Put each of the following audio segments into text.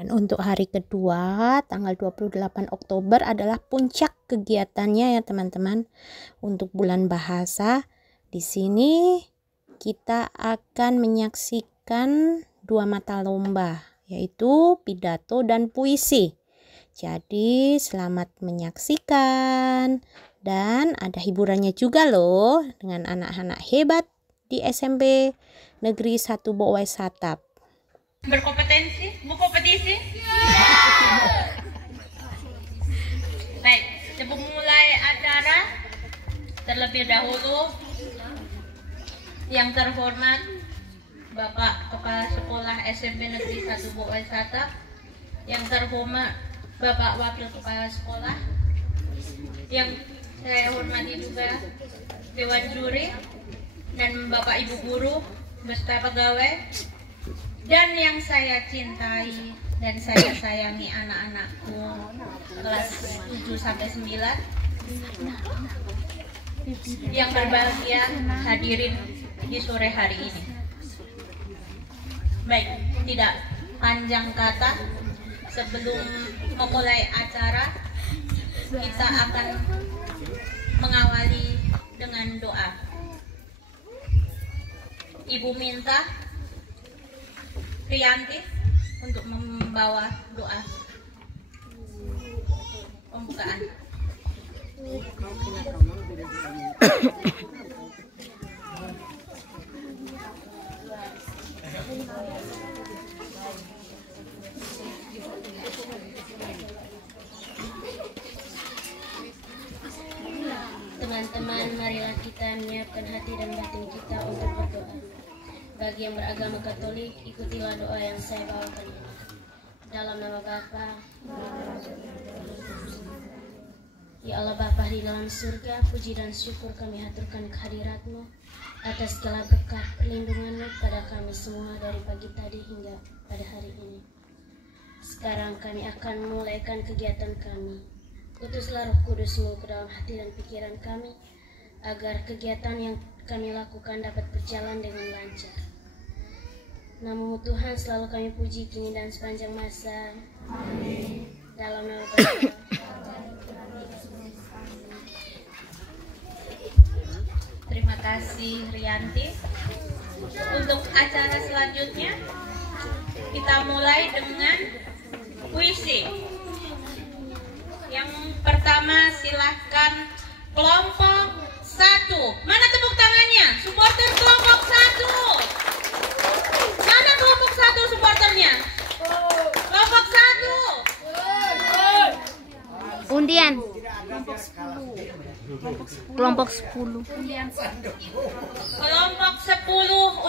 Dan untuk hari kedua, tanggal 28 Oktober adalah puncak kegiatannya ya teman-teman. Untuk bulan bahasa, di sini kita akan menyaksikan 2 mata lomba, yaitu pidato dan puisi. Jadi selamat menyaksikan. Dan ada hiburannya juga loh dengan anak-anak hebat di SMP Negeri 1 Bowai Satap. Berkompetisi? Berkompetisi? Baik, sebelum mulai acara, terlebih dahulu yang terhormat Bapak Kepala Sekolah SMP Negeri 1 Bowai Satap, yang terhormat Bapak Wakil Kepala Sekolah, yang saya hormati juga Dewan Juri, dan Bapak Ibu Guru beserta pegawai, dan yang saya cintai dan saya sayangi anak-anakku kelas 7-9 yang berbahagia hadirin di sore hari ini. Baik, tidak panjang kata, sebelum memulai acara kita akan mengawali dengan doa. Ibu minta Rianti untuk membawa doa pembukaan. Teman-teman, marilah kita menyiapkan hati dan batin kita untuk berdoa. Bagi yang beragama Katolik, ikutilah doa yang saya bawakan ini. Dalam nama Bapa, ya Allah Bapa di dalam surga, puji dan syukur kami haturkan kehadirat-Mu atas segala berkat perlindungan-Mu pada kami semua dari pagi tadi hingga pada hari ini. Sekarang kami akan memulaikan kegiatan kami. Utuslah Roh Kudus-Mu ke dalam hati dan pikiran kami, agar kegiatan yang kami lakukan dapat berjalan dengan lancar. Nama-Mu Tuhan selalu kami puji kini dan sepanjang masa. Amin. Dalam nama Bapa. Terima kasih Rianti. Untuk acara selanjutnya kita mulai dengan puisi. Yang pertama silahkan kelompok 1. Mana tepuk tangannya? Supporter kelompok 1. Mana kelompok 1 supporternya? Kelompok 1. Undian. Kelompok 10. Kelompok 10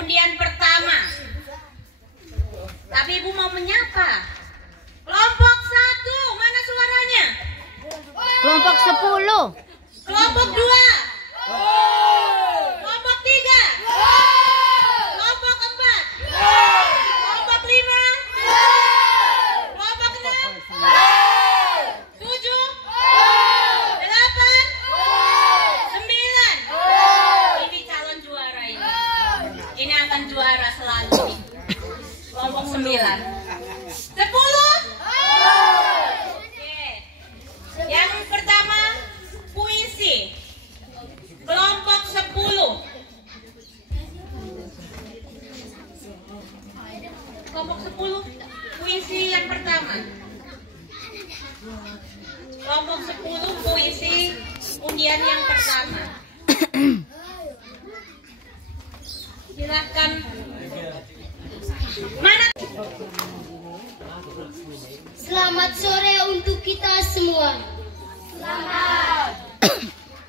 undian pertama. Tapi Ibu mau menyapa. Kelompok 1, mana suaranya? Kelompok 10. Kelompok 2. Kelompok 3. Kelompok 4. Kelompok 5. Kelompok 6. 7. 8. 9. Ini calon juara ini. Ini akan juara selalu nih. Kelompok 9. 10. Oke. Yang pertama puisi. Kelompok 10. Kelompok 10 puisi yang pertama. Kelompok 10 puisi undian yang pertama. Silakan. Mana? Selamat sore untuk kita semua. Selamat.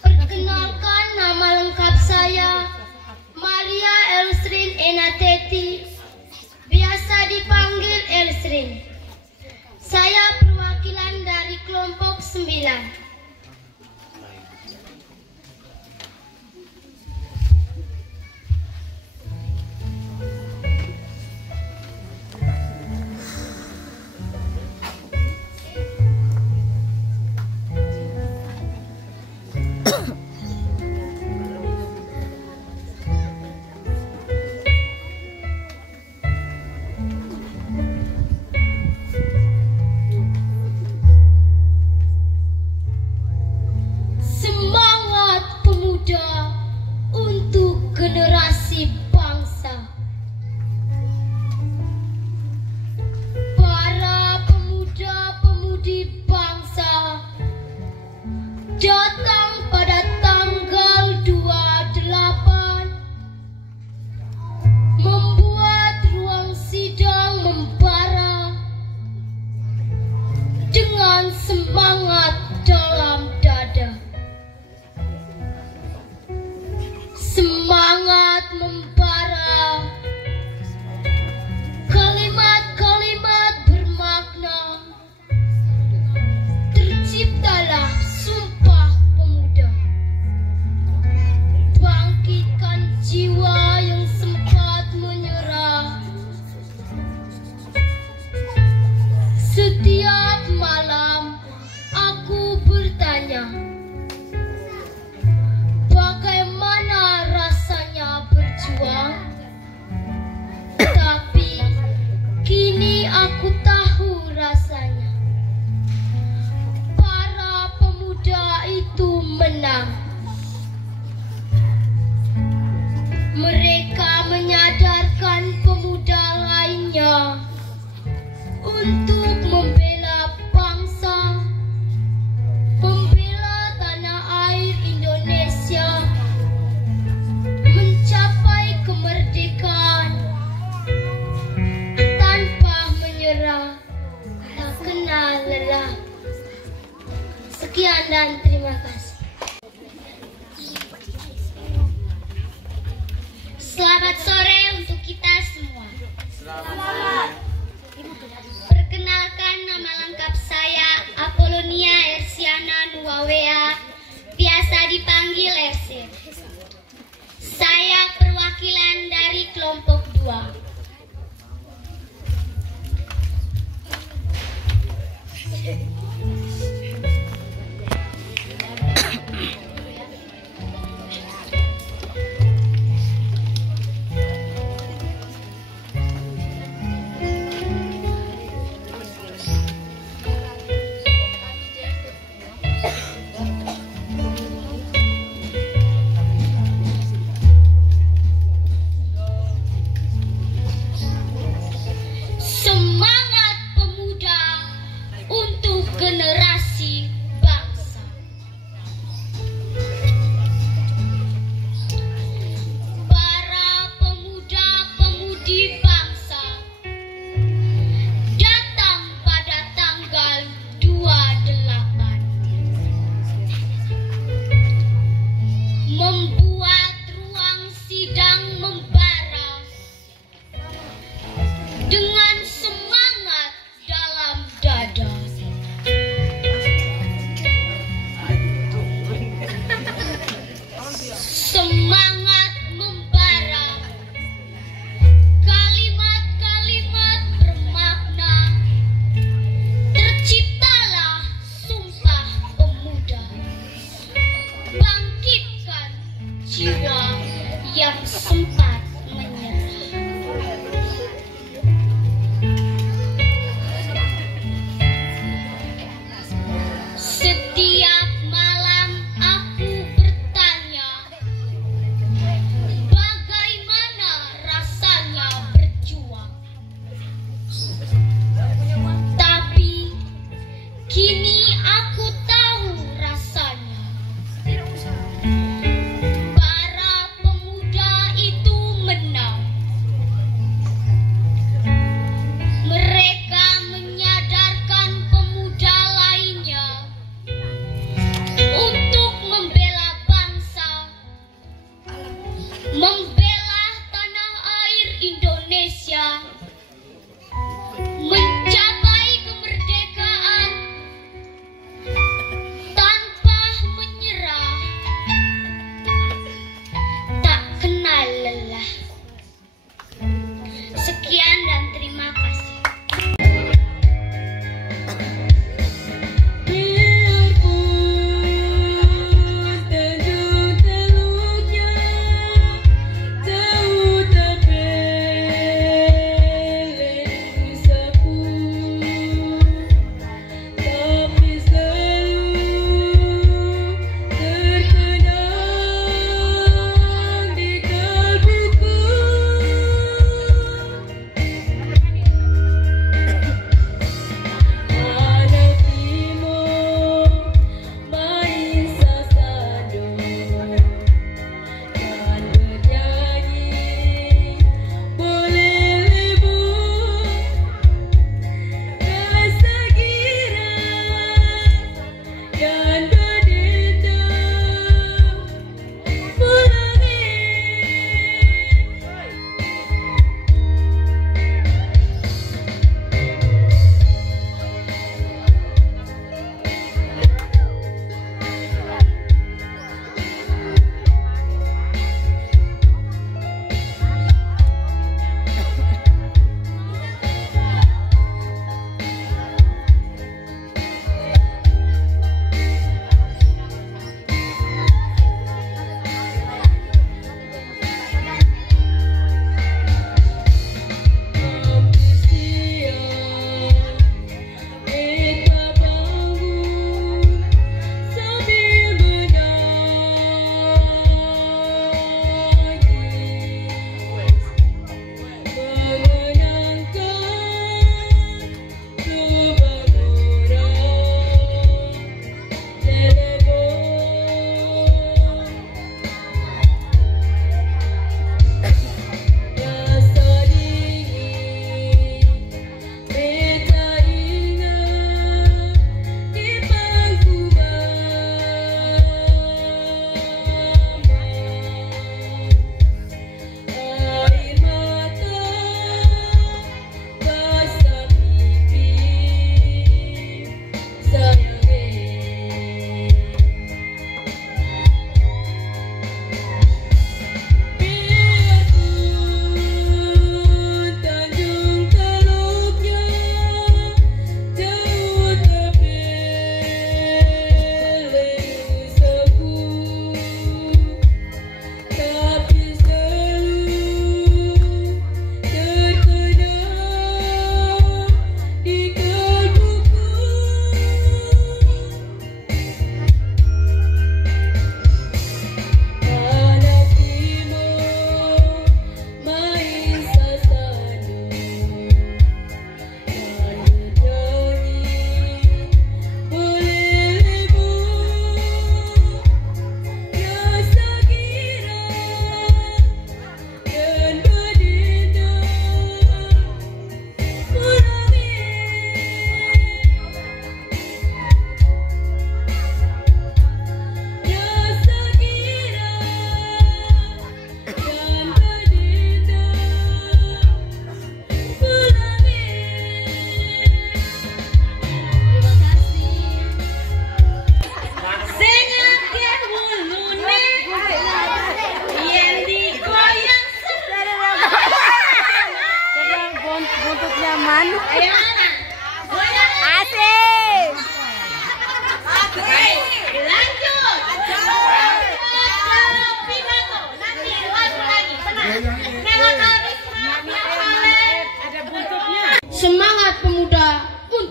Perkenalkan, nama lengkap saya Maria Elsrin Enateti, biasa dipanggil Elsrin. Saya perwakilan dari kelompok 9. Setiap malam aku bertanya, bagaimana rasanya berjuang? Tapi kini aku tahu rasanya. Para pemuda itu menang. Mereka menyadarkan pemuda lainnya untuk membela bangsa, membela tanah air Indonesia, mencapai kemerdekaan tanpa menyerah, tak kenal lelah. Sekian dan terima kasih. Selamat sore untuk kita semua. Perkenalkan, nama lengkap saya Apolonia Ersiana Nuwawea, biasa dipanggil Ersi. Saya perwakilan dari kelompok 2.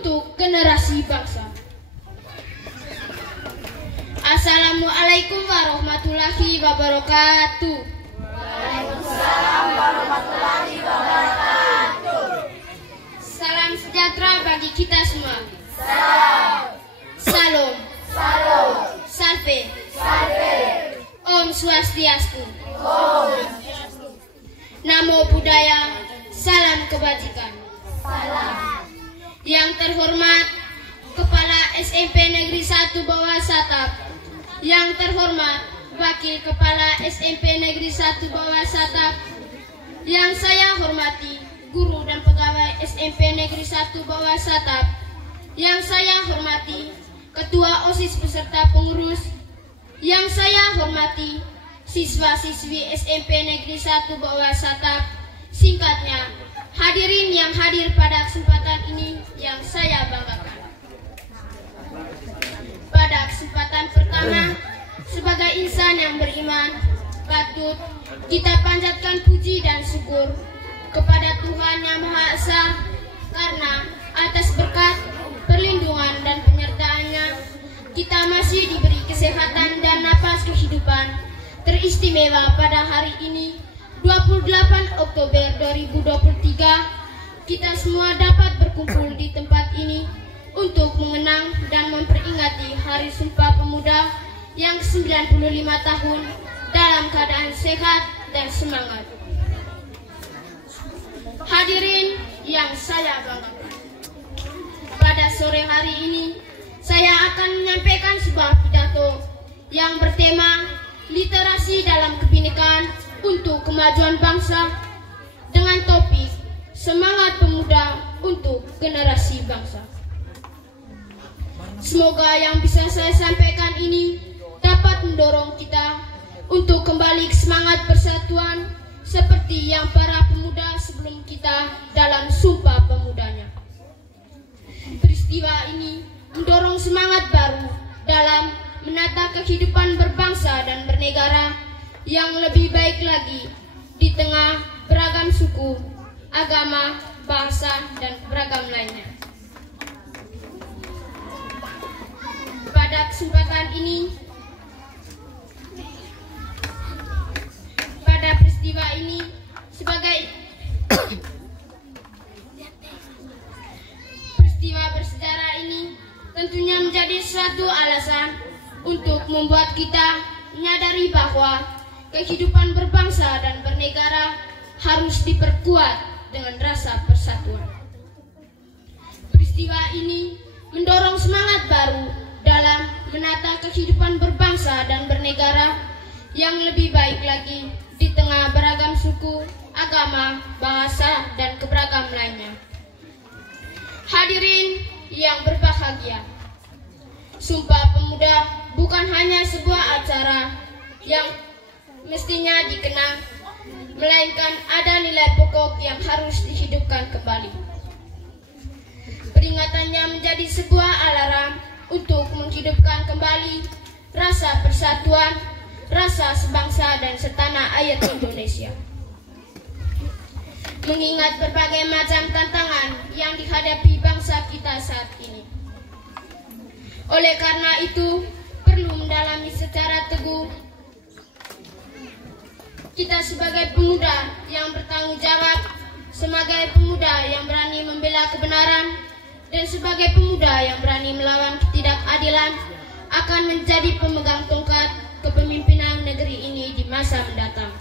untuk generasi bangsa. Assalamualaikum warahmatullahi wabarakatuh. Waalaikumsalam warahmatullahi wabarakatuh. Salam sejahtera bagi kita semua. Salam. Salam. Salam. Salve. Salve. Om Swastiastu. Om. Namo Buddhaya. Salam kebajikan. Salam. Yang terhormat Kepala SMP Negeri 1 Bawah Satap. Yang terhormat Wakil Kepala SMP Negeri 1 Bawah Satap. Yang saya hormati guru dan pegawai SMP Negeri 1 Bawah Satap. Yang saya hormati Ketua OSIS beserta pengurus. Yang saya hormati siswa-siswi SMP Negeri 1 Bawah Satap. Singkatnya, hadirin yang hadir pada kesempatan ini yang saya banggakan. Pada kesempatan pertama, sebagai insan yang beriman, patut kita panjatkan puji dan syukur kepada Tuhan Yang Maha Esa karena atas berkat, perlindungan dan penyertaannya kita masih diberi kesehatan dan napas kehidupan teristimewa pada hari ini 28 Oktober 2023. Kita semua dapat berkumpul di tempat ini untuk mengenang dan memperingati Hari Sumpah Pemuda yang ke-95 tahun dalam keadaan sehat dan semangat. Hadirin yang saya banggakan, pada sore hari ini saya akan menyampaikan sebuah pidato yang bertema literasi dalam kebinekaan untuk kemajuan bangsa dengan topik semangat pemuda untuk generasi bangsa. Semoga yang bisa saya sampaikan ini dapat mendorong kita untuk kembali ke semangat persatuan seperti yang para pemuda sebelum kita dalam Sumpah Pemudanya. Peristiwa ini mendorong semangat baru dalam menata kehidupan berbangsa dan bernegara yang lebih baik lagi di tengah beragam suku, agama, bahasa, dan beragam lainnya. Pada kesempatan ini, pada peristiwa ini, sebagai peristiwa bersejarah ini tentunya menjadi suatu alasan untuk membuat kita menyadari bahwa kehidupan berbangsa dan bernegara harus diperkuat dengan rasa persatuan. Peristiwa ini mendorong semangat baru dalam menata kehidupan berbangsa dan bernegara yang lebih baik lagi di tengah beragam suku, agama, bahasa, dan keberagam lainnya. Hadirin yang berbahagia, Sumpah Pemuda bukan hanya sebuah acara yang mestinya dikenang, melainkan ada nilai pokok yang harus dihidupkan kembali. Peringatannya menjadi sebuah alarm untuk menghidupkan kembali rasa persatuan, rasa sebangsa dan setanah air Indonesia. Mengingat berbagai macam tantangan yang dihadapi bangsa kita saat ini. Oleh karena itu, perlu mendalami secara teguh kita sebagai pemuda yang bertanggung jawab, sebagai pemuda yang berani membela kebenaran, dan sebagai pemuda yang berani melawan ketidakadilan akan menjadi pemegang tongkat kepemimpinan negeri ini di masa mendatang.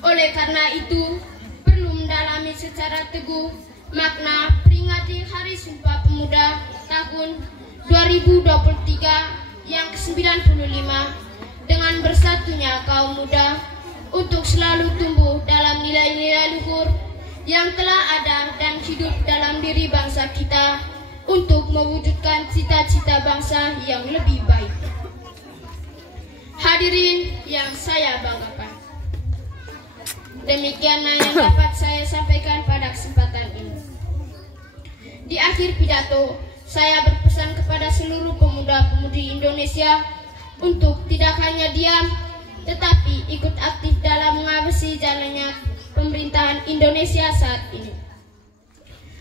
Oleh karena itu, perlu mendalami secara teguh makna peringati Hari Sumpah Pemuda tahun 2023 yang ke-95 dengan bersatunya kaum muda untuk selalu tumbuh dalam nilai-nilai luhur yang telah ada dan hidup dalam diri bangsa kita untuk mewujudkan cita-cita bangsa yang lebih baik. Hadirin yang saya banggakan, demikianlah yang dapat saya sampaikan pada kesempatan ini. Di akhir pidato, saya berpesan kepada seluruh pemuda-pemudi Indonesia untuk tidak hanya diam, tetapi ikut aktif dalam mengawasi jalannya pemerintahan Indonesia saat ini.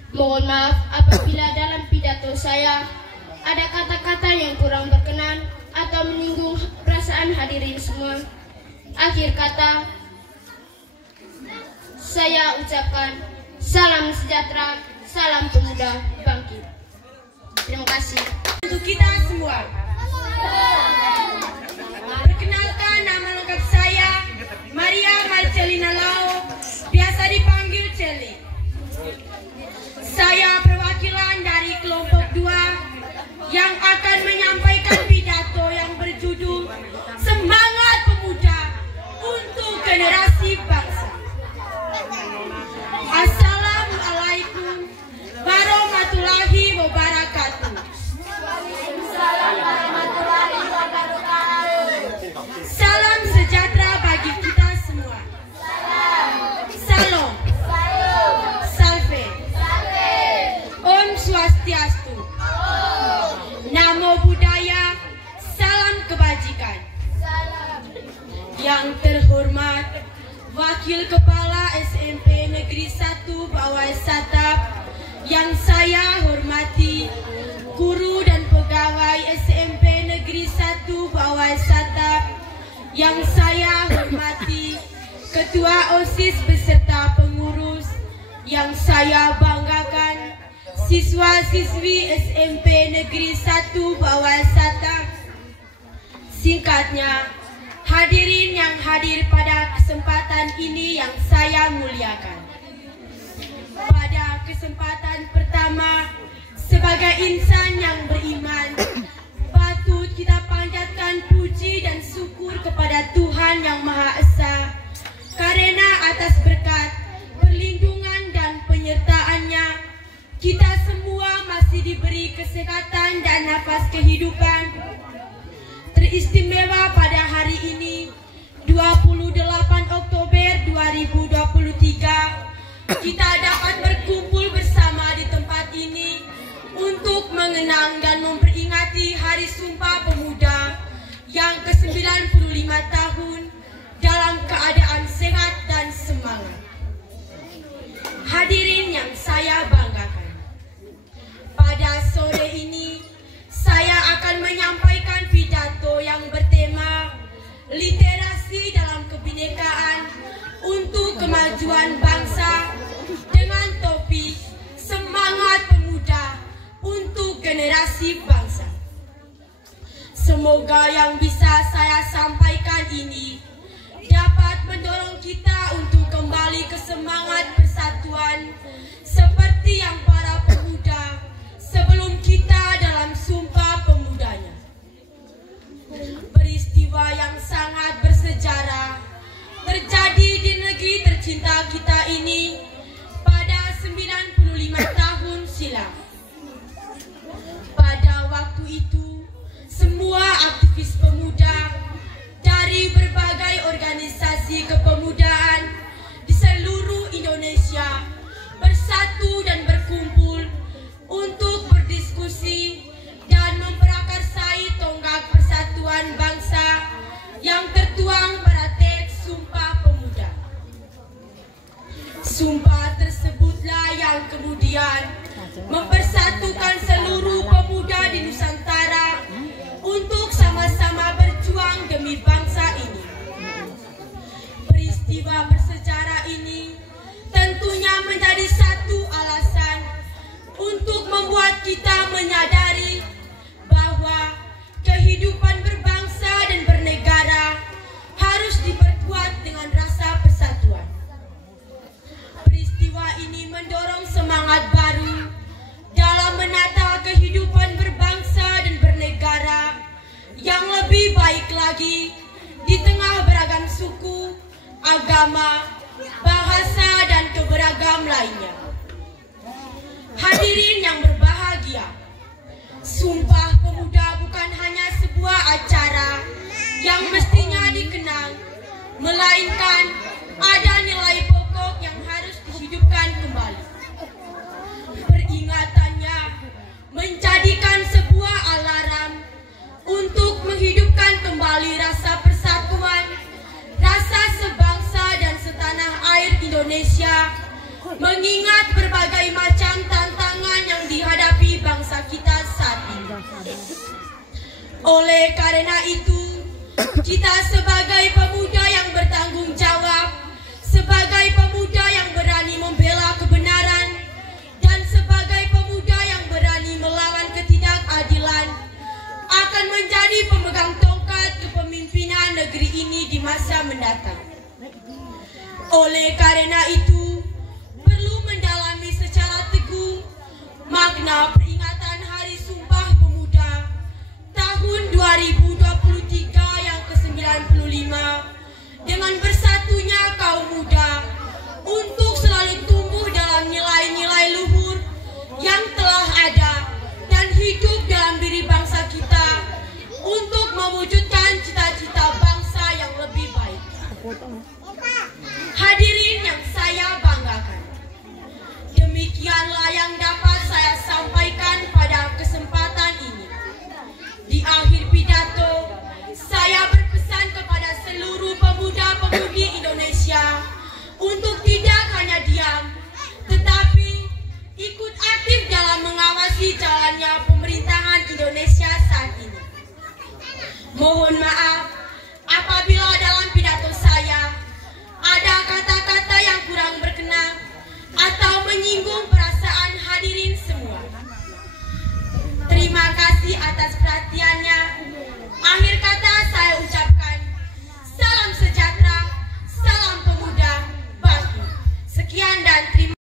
Mohon maaf apabila dalam pidato saya ada kata-kata yang kurang berkenan atau menyinggung perasaan hadirin semua. Akhir kata, saya ucapkan salam sejahtera, salam pemuda bangkit. Terima kasih. Untuk kita semua. Perkenalkan, nama lengkap saya Maria Marcelina Lau, biasa dipanggil Celi. Saya perwakilan dari kelompok 2 yang akan menyampaikan pidato yang berjudul Semangat Pemuda untuk Generasi Bangsa. Assalamualaikum warahmatullahi wabarakatuh. Salam sejahtera bagi kita semua. Salam. Salve. Om Swastiastu. Namo Buddhaya. Salam kebajikan. Yang terhormat Wakil Kepala SMP Negeri 1 Bawai Satap, yang saya hormati guru dan pegawai SMP Negeri 1 Bawai Satap, yang saya hormati Ketua OSIS beserta pengurus, yang saya banggakan siswa-siswi SMP Negeri 1 Bawai Satap. Singkatnya, hadirin yang hadir pada kesempatan ini yang saya muliakan. Pada kesempatan pertama, sebagai insan yang beriman, patut kita panjatkan puji dan syukur kepada Tuhan Yang Maha Esa, karena atas berkat, perlindungan dan penyertaannya, kita semua masih diberi kesehatan dan nafas kehidupan. Teristimewa pada hari ini, 28 Oktober 2023, kita dapat berkumpul bersama di tempat ini untuk mengenang dan memperingati Hari Sumpah Pemuda yang ke-95 tahun dalam keadaan sehat dan semangat. Hadirin yang saya banggakan, pada sore ini saya akan menyampaikan pidato yang bertema Literasi dalam Kebinekaan untuk Kemajuan Bangsa dengan topik Semangat Pemuda untuk Generasi Bangsa. Semoga yang bisa saya sampaikan ini dapat mendorong kita untuk kembali ke semangat persatuan seperti yang para pemuda sebelum kita dalam Sumpah Pemudanya. Peristiwa yang sangat bersejarah terjadi di negeri tercinta kita ini pada 95 tahun silam. Pada waktu itu, semua aktivis pemuda dari berbagai organisasi kepemudaan di seluruh Indonesia bersatu dan berkumpul untuk berdiskusi dan memprakarsai tonggak persatuan bangsa yang tertuang pada teks Sumpah Pemuda. Sumpah tersebutlah yang kemudian mempersatukan seluruh pemuda di Nusantara untuk sama-sama berjuang demi bangsa ini. Peristiwa bersejarah ini tentunya menjadi satu alasan untuk membuat kita menyadari bahwa kehidupan berbangsa dan bernegara harus diperkuat dengan rasa persatuan. Peristiwa ini mendorong semangat baru dalam menata kehidupan berbangsa dan bernegara yang lebih baik lagi di tengah beragam suku, agama, bahasa, dan keberagam lainnya. Hadirin yang berbahagia, Sumpah Pemuda bukan hanya sebuah acara yang mestinya dikenang, melainkan ada nilai pokok yang harus dihidupkan kembali. Peringatannya menjadikan sebuah alarm untuk menghidupkan kembali rasa persatuan, rasa sebangsa dan setanah air Indonesia, mengingat berbagai berbagai macam tantangan yang dihadapi bangsa kita saat ini. Oleh karena itu, kita sebagai pemuda yang bertanggung jawab, sebagai pemuda yang berani membela kebenaran, dan sebagai pemuda yang berani melawan ketidakadilan, akan menjadi pemegang tongkat kepemimpinan negeri ini di masa mendatang. Oleh karena itu, perlu mendalami secara teguh makna peringatan Hari Sumpah Pemuda tahun 2023 yang ke-95 dengan bersatunya kaum muda untuk selalu tumbuh dalam nilai-nilai luhur yang telah ada dan hidup dalam diri bangsa kita untuk mewujudkan cita-cita bangsa yang lebih baik. Hadirin yang saya banggakan, demikianlah yang dapat saya sampaikan pada kesempatan ini. Di akhir pidato, saya berpesan kepada seluruh pemuda-pemudi Indonesia untuk tidak hanya diam, tetapi ikut aktif dalam mengawasi jalannya pemerintahan Indonesia saat ini. Mohon maaf apabila dalam pidato saya ada kata-kata yang kurang berkenan atau menyinggung perasaan hadirin semua. Terima kasih atas perhatiannya. Akhir kata saya ucapkan salam sejahtera, salam pemuda, bangkit. Sekian dan terima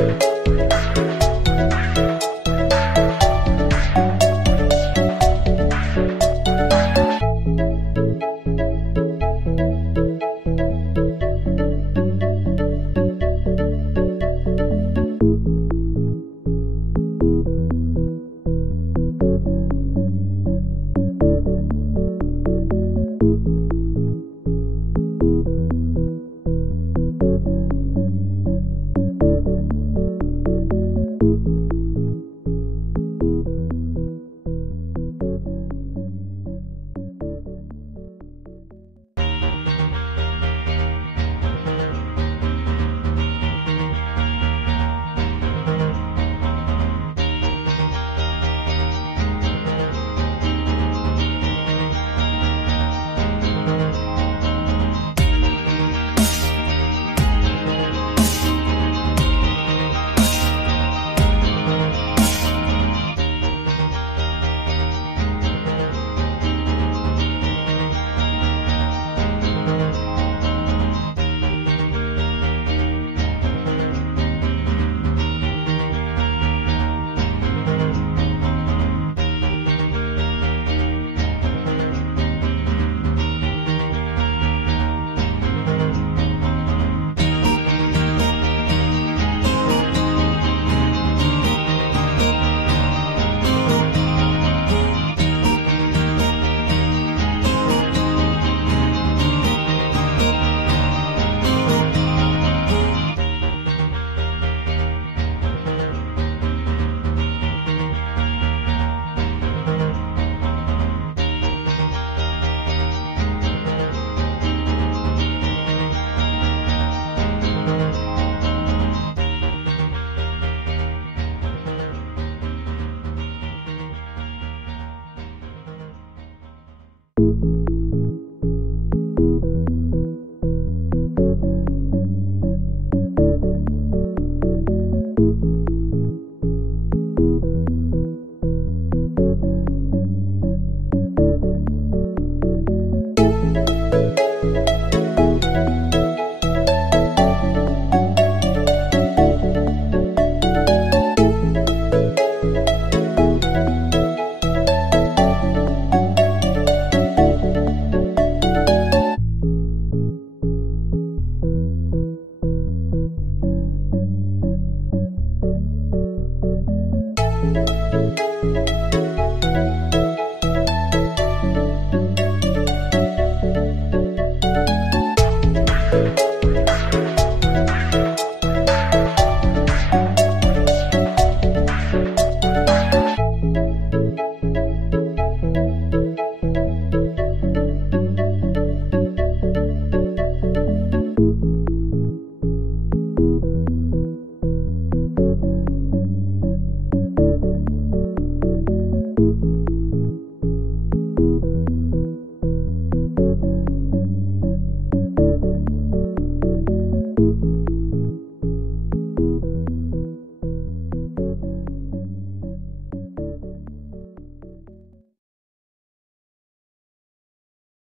Salam.